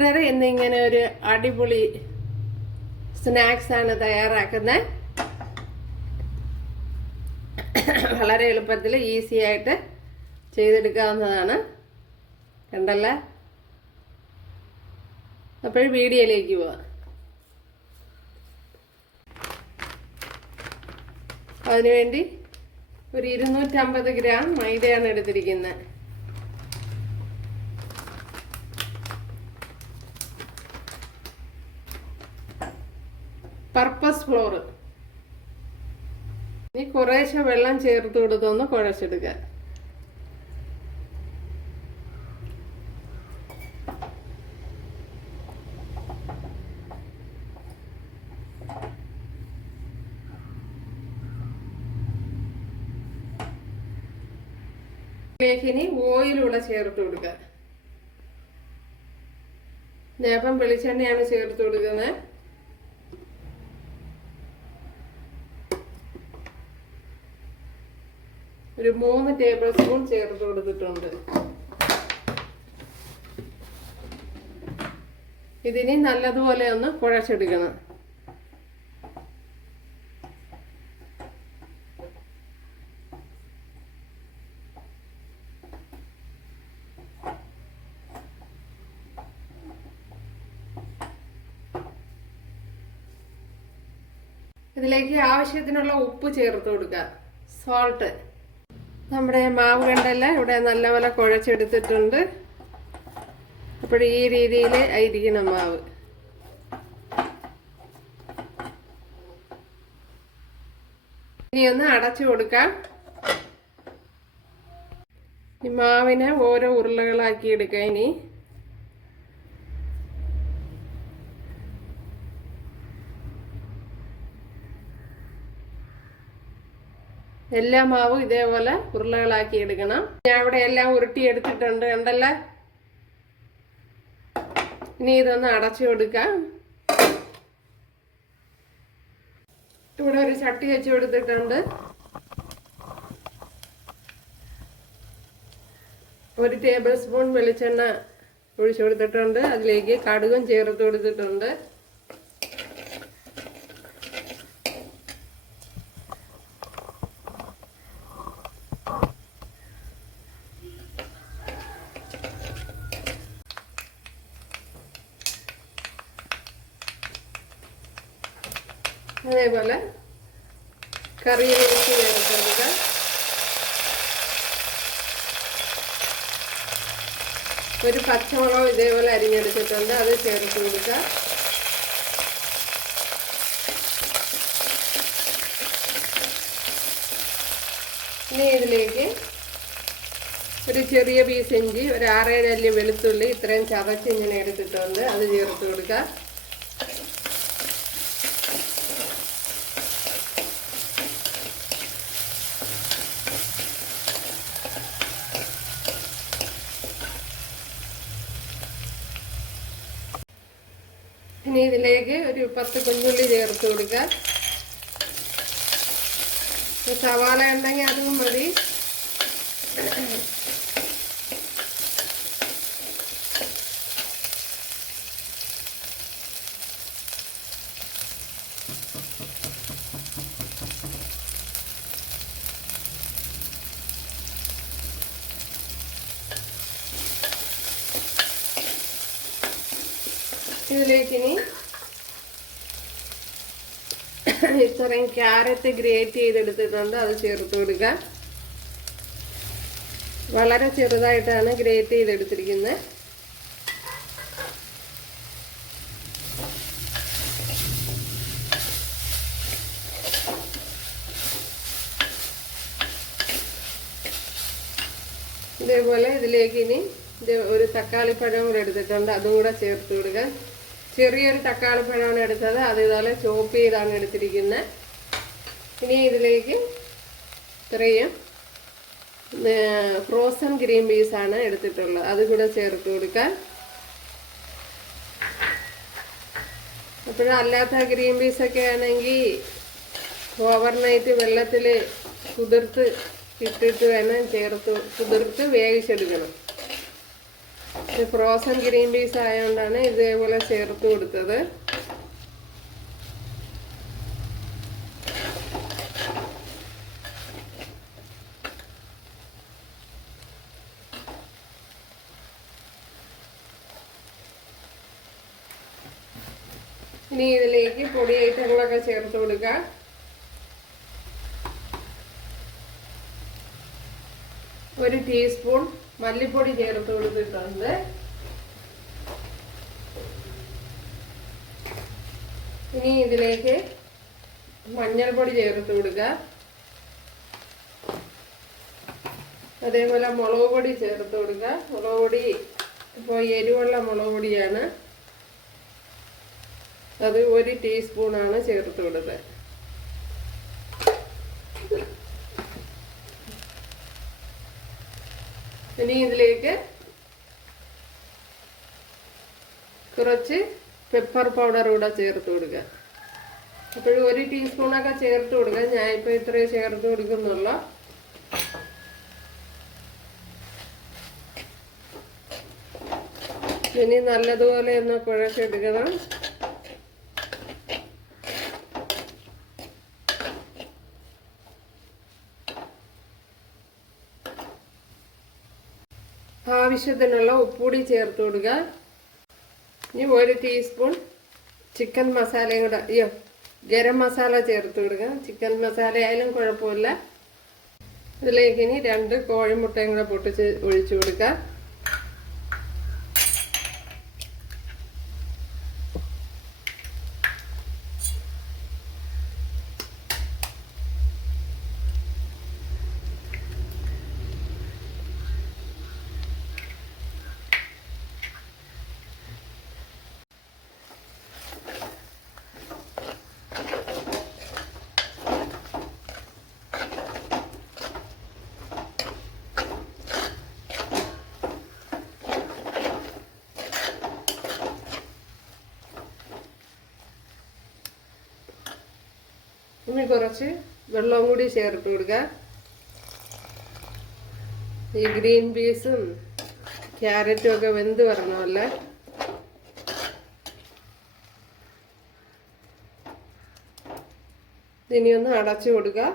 കൂട്ടുകാരെ, ഇന്നിങ്ങനെ ഒരു അടിപൊളി സ്നാക്സ് ആണ് തയ്യാറാക്കുന്നത്. വളരെ എളുപ്പത്തിൽ ഈസി ആയിട്ട് ചെയ്തെടുക്കാവുന്നതാണ്. കണ്ടല്ലേ? അപ്പോൾ വീഡിയോയിലേക്ക് പോവാം. അതിനുവേണ്ടി ഒരു 250 ഗ്രാം മൈദയാണ് എടുത്തിരിക്കുന്നത്. Purpose floor. ഇനി കുറേശ്ശെ വെള്ളം ചേർത്ത് കൊടുത്തൊന്ന് കുഴച്ചെടുക്കുക. ഇനി ഓയിലൂടെ ചേർത്ത് കൊടുക്കുക. ഞാൻ വെളിച്ചെണ്ണയാണ് ചേർത്ത് കൊടുക്കുന്നത്. ഒരു 3 ടേബിൾ സ്പൂൺ ചേർത്ത് കൊടുത്തിട്ടുണ്ട്. ഇതിനി നല്ലതുപോലെ ഒന്ന് കുഴച്ചെടുക്കണം. ഇതിലേക്ക് ആവശ്യത്തിനുള്ള ഉപ്പ് ചേർത്ത് കൊടുക്കുക, സോൾട്ട്. നമ്മുടെ മാവ് കണ്ടല്ല ഇവിടെ നല്ലപോലെ കുഴച്ചെടുത്തിട്ടുണ്ട്. അപ്പോൾ ഈ രീതിയിൽ ആയിരിക്കണം മാവ്. ഇനി ഒന്ന് അടച്ചു കൊടുക്കാം. ഈ മാവിനെ ഓരോ ഉരുളകളാക്കി എടുക്കാം. ഇനി എല്ലാ മാവും ഇതേപോലെ ഉരുളകളാക്കി എടുക്കണം. ഞാൻ ഇവിടെ എല്ലാം ഉരുട്ടി എടുത്തിട്ടുണ്ട്, കണ്ടല്ലേ? ഇനി ഇതൊന്ന് അടച്ചു കൊടുക്കാം. ഇവിടെ ഒരു ചട്ടി വെച്ച് കൊടുത്തിട്ടുണ്ട്. 1 ടേബിൾ സ്പൂൺ വെളിച്ചെണ്ണ ഒഴിച്ചു കൊടുത്തിട്ടുണ്ട്. അതിലേക്ക് കടുകും ചേർത്ത് കൊടുത്തിട്ടുണ്ട്. അതേപോലെ കറിയിലേക്ക് ചേർക്കുക. ഒരു പച്ചമുളക് ഇതേപോലെ അരിഞ്ഞെടുത്തിട്ടുണ്ട്, അത് ചേർത്ത് കൊടുക്കുക. ഇനി ഇതിലേക്ക് ഒരു ചെറിയ പീസ് ഇഞ്ചി, ഒരു 6-7 അല്ലി വെളുത്തുള്ളി ഇത്രയും ചതച്ച് ഇങ്ങനെ എടുത്തിട്ടുണ്ട്, അത് ചേർത്ത് കൊടുക്കുക. ഇനി ഇതിലേക്ക് ഒരു 10 കുഞ്ഞുള്ളി ചേർത്ത് കൊടുക്കുക. സവാള ഉണ്ടെങ്കിൽ അതും മതി. ഇതിലേക്ക് ഇനി ഇത്രയും ക്യാരറ്റ് ഗ്രേറ്റ് ചെയ്തെടുത്തിട്ടുണ്ട്, അത് ചേർത്ത് കൊടുക്കുക. വളരെ ചെറുതായിട്ടാണ് ഗ്രേറ്റ് ചെയ്തെടുത്തിരിക്കുന്നത്. ഇതേപോലെ ഇതിലേക്ക് ഇനി ഒരു തക്കാളിപ്പഴം കൂടെ എടുത്തിട്ടുണ്ട്, അതും കൂടെ ചേർത്ത് കൊടുക്കുക. ചെറിയൊരു തക്കാളിപ്പഴമാണ് എടുത്തത്, അത് ഇതുപോലെ ചോപ്പ് ചെയ്താണ് എടുത്തിരിക്കുന്നത്. ഇനി ഇതിലേക്ക് ഇത്രയും ഫ്രോസൺ ഗ്രീൻ പീസാണ് എടുത്തിട്ടുള്ളത്, അത് കൂടെ ചേർത്ത് കൊടുക്കാൻ. അപ്പോഴല്ലാത്ത ഗ്രീൻ പീസൊക്കെ ആണെങ്കിൽ ഓവർനൈറ്റ് വെള്ളത്തിൽ കുതിർത്ത് ഇട്ടിട്ട് വേണം കുതിർത്ത് വേവിച്ചെടുക്കണം. ഫ്രോസൺ ഗ്രീൻ പീസ് ആയതുകൊണ്ടാണ് ഇതേപോലെ ചേർത്ത് കൊടുത്തത്. ഇനി ഇതിലേക്ക് പൊടി ഐറ്റങ്ങളൊക്കെ ചേർത്ത് കൊടുക്കുക. ഒരു ടീസ്പൂൺ മല്ലിപ്പൊടി ചേർത്ത് കൊടുത്തിട്ടുണ്ട്. ഇനി ഇതിലേക്ക് മഞ്ഞൾപ്പൊടി ചേർത്ത് കൊടുക്കുക. അതേപോലെ മുളക് പൊടി ചേർത്ത് കൊടുക്കുക. മുളക് പൊടി ഇപ്പോൾ എരിവുള്ള മുളക് പൊടിയാണ്, അത് 1 ടീസ്പൂണാണ് ചേർത്ത് കൊടുത്തത്. ഇനി ഇതിലേക്ക് കുറച്ച് പെപ്പർ പൗഡർ കൂടെ ചേർത്ത് കൊടുക്കുക. അപ്പോഴും 1 ടീസ്പൂണൊക്കെ ചേർത്ത് കൊടുക്കുക. ഞാനിപ്പോൾ ഇത്രയേ ചേർത്ത് കൊടുക്കുന്നുള്ളൂ. ഇനി നല്ലതുപോലെ ഒന്ന് കുഴച്ചെടുക്കണം. ആവശ്യത്തിനുള്ള ഉപ്പുകൂടി ചേർത്ത് കൊടുക്കുക. ഇനി 1 ടീസ്പൂൺ ചിക്കൻ മസാലയും കൂടെ ഗരം മസാല ചേർത്ത് കൊടുക്കുക. ചിക്കൻ മസാല ആയാലും കുഴപ്പമില്ല. ഇതിലേക്ക് ഇനി 2 കോഴിമുട്ടയും കൂടെ പൊട്ടിച്ച് ഒഴിച്ചു കൊടുക്കുക. ഇനി കുറച്ച് വെള്ളം കൂടി ചേർത്ത് കൊടുക്കുക. ഈ ഗ്രീൻ പീസും ക്യാരറ്റും ഒക്കെ വെന്ത് വരണമല്ലേ. ഇനി ഒന്ന് അടച്ചു കൊടുക്കുക.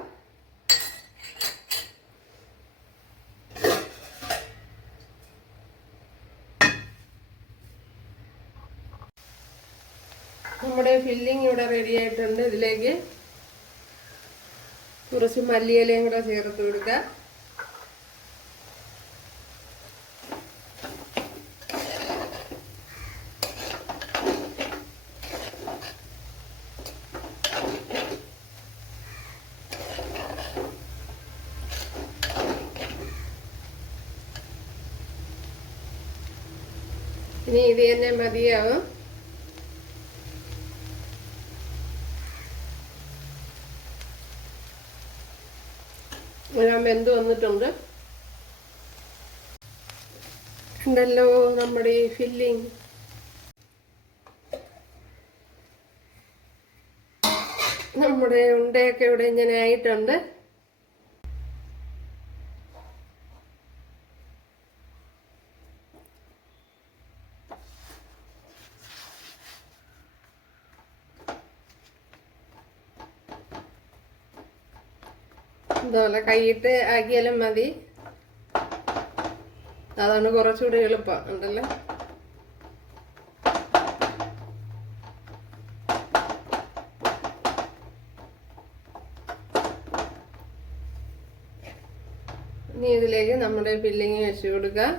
നമ്മുടെ ഫില്ലിംഗ് ഇവിടെ റെഡി ആയിട്ടുണ്ട്. ഇതിലേക്ക് കുറച്ച് മല്ലിയിലയും കൂടെ ചേർത്ത് കൊടുക്കുക. ഇനി ഇത് തന്നെ മതിയാവും. ഞാൻ വെന്ത് വന്നിട്ടുണ്ട്. ഉണ്ടല്ലോ നമ്മുടെ ഈ ഫില്ലിങ്. നമ്മുടെ ഉണ്ടയൊക്കെ ഇവിടെ ഇങ്ങനെ ആയിട്ടുണ്ട്. ഇതുപോലെ കൈയിട്ട് ആക്കിയാലും മതി. അതാണ് കുറച്ചുകൂടി എളുപ്പം ഉണ്ടല്ലോ. ഇനി ഇതിലേക്ക് നമ്മുടെ ഫില്ലിങ് വെച്ച് കൊടുക്കുക.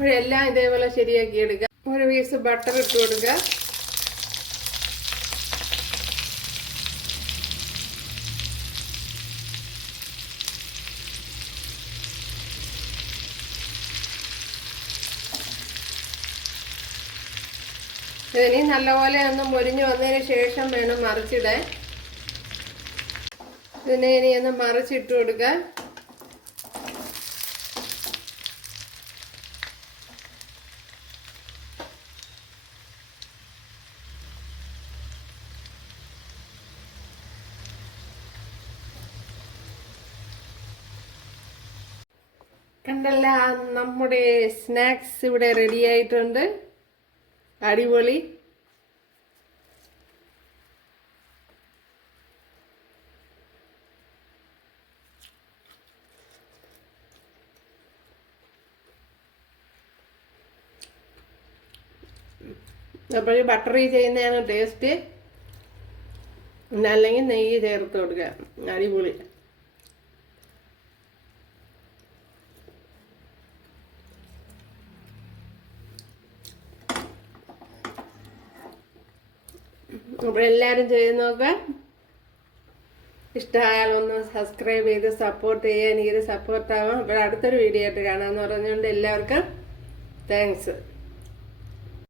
ഇപ്പോഴെല്ലാം ഇതേപോലെ ശരിയാക്കി എടുക്കുക. ഒരു പീസ് ബട്ടർ ഇട്ട് കൊടുക്കുക. ഇതിനി നല്ലപോലെ ഒന്ന് മൊരിഞ്ഞ് വന്നതിന് ശേഷം വേണം മറിച്ചിടാൻ. ഇതിനെ ഇനി ഒന്ന് മറിച്ചിട്ട് കൊടുക്കുക. കണ്ടല്ല, നമ്മുടെ സ്നാക്സ് ഇവിടെ റെഡി ആയിട്ടുണ്ട്. അടിപൊളി. അപ്പോൾ ഈ ബട്ടറി ചെയ്യുന്നതാണ് ടേസ്റ്റ്. അല്ലെങ്കിൽ നെയ്യ് ചേർത്ത് കൊടുക്കുക. അടിപൊളി. അപ്പോൾ എല്ലാവരും ചെയ്ത് നോക്കുക. ഇഷ്ടമായാൽ ഒന്ന് സബ്സ്ക്രൈബ് ചെയ്ത് സപ്പോർട്ട് ചെയ്യുക. എനിക്കൊരു സപ്പോർട്ടാവാം. അപ്പോൾ അടുത്തൊരു വീഡിയോ ആയിട്ട് കാണാമെന്ന് പറഞ്ഞുകൊണ്ട് എല്ലാവർക്കും താങ്ക്സ്.